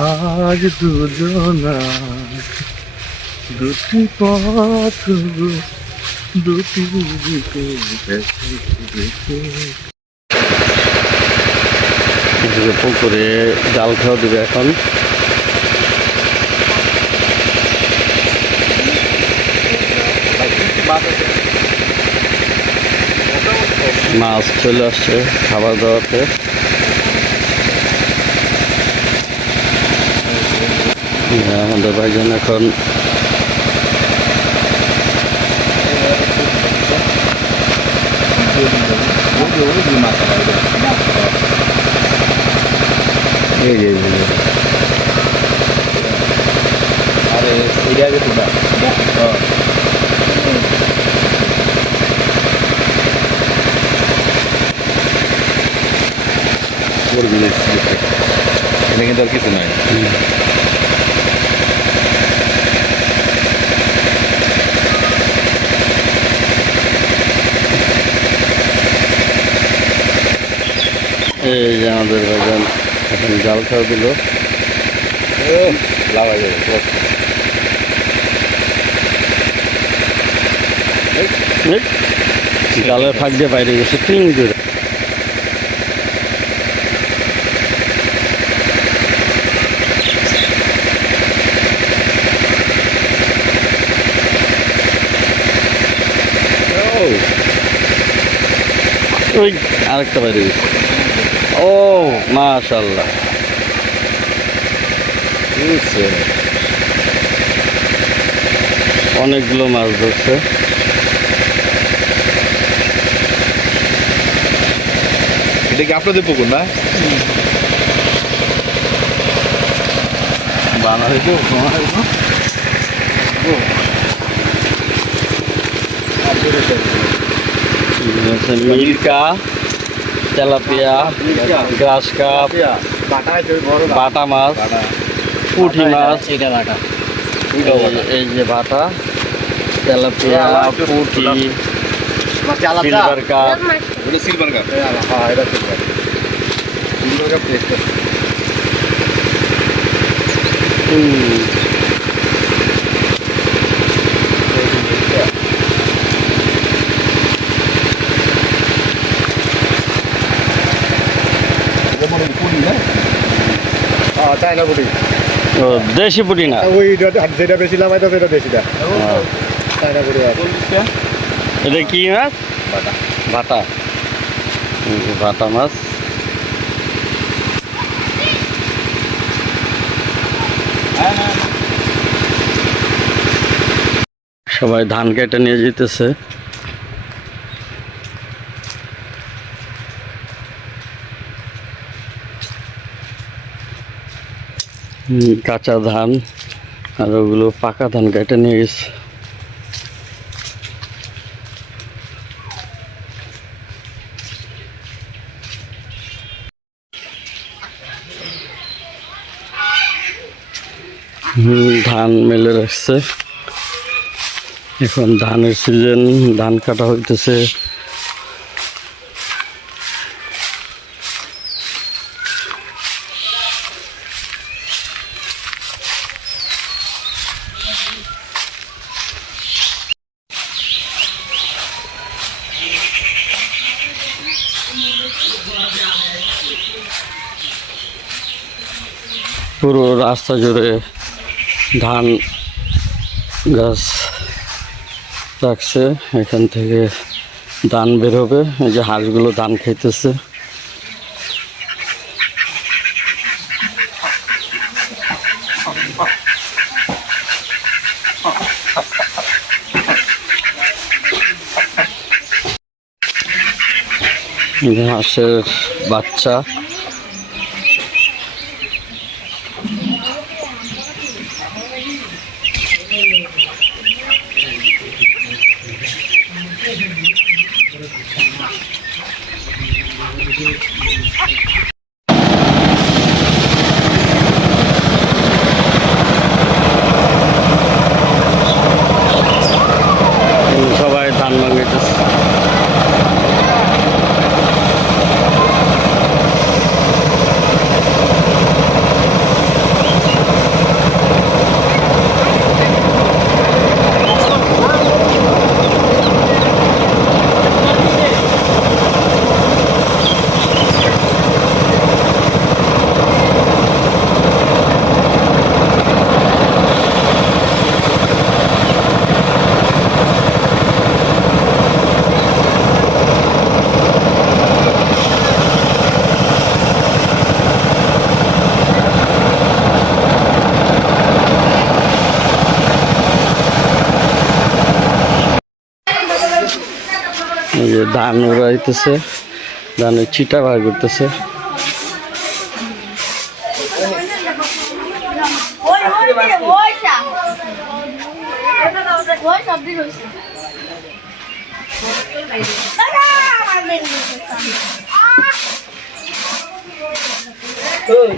আজ দুজনা দুটি পথ দুটি দিকে পুকুরে জাল খাওয়া দিবে এখন। মাছ চলে আসছে খাবার দাওয়াতে। আমাদের ভাইজান এখন আরে এটা আগে তোমরা এখানে কিন্তু আর কিছু নাই। এই যে আমাদের ভাইজান এখন জাল খাওয়া দিল। লাগা যাবে জালের ফাঁক দিয়ে বাইরে গেছে টিং করে। ওই আরেকটা বাইরে গেছে। ও মাশাআল্লাহ, অনেকগুলো মাছ ধরছে। এটা কি আপনাদের পুকুর না? বানাইবো মিরকা, তেলাপিয়া, গ্রাস কাপ, বাটা মাছ, পুঁটি মাছ, এই যে বাটা, তেলাপিয়া, পুঁটি, সিলভার কাপ। এটা সিলভার কাপ। হ্যাঁ এটা সিলভার কাপ টেস্ট। চায়না পুটি, দেশি পুঁটি না, ওই যেটা বেশি লামাইতে সেটা দেশিটা। চায়না পুটি এটা কি মাছ? বাটা বাটা, বাটা মাছ। সবাই ধান কেটে নিয়ে যেতেছে। কাঁচা ধান আর ওগুলো পাকা ধান কেটে নিয়ে গেছে। ধান মেলে রাখছে, এখন ধানের সিজন, ধান কাটা হইতেছে। পুরো রাস্তা জুড়ে ধান গাছ রাখছে, এখান থেকে ধান বের হবে। এই যে হাঁসগুলো ধান খাইতেছে। হাঁসের বাচ্চা। সবাই ধান ভাঙাইতেছে। এই যে ধান উড়াইতেছে, ধানের চিটা বার করতেছে। ওই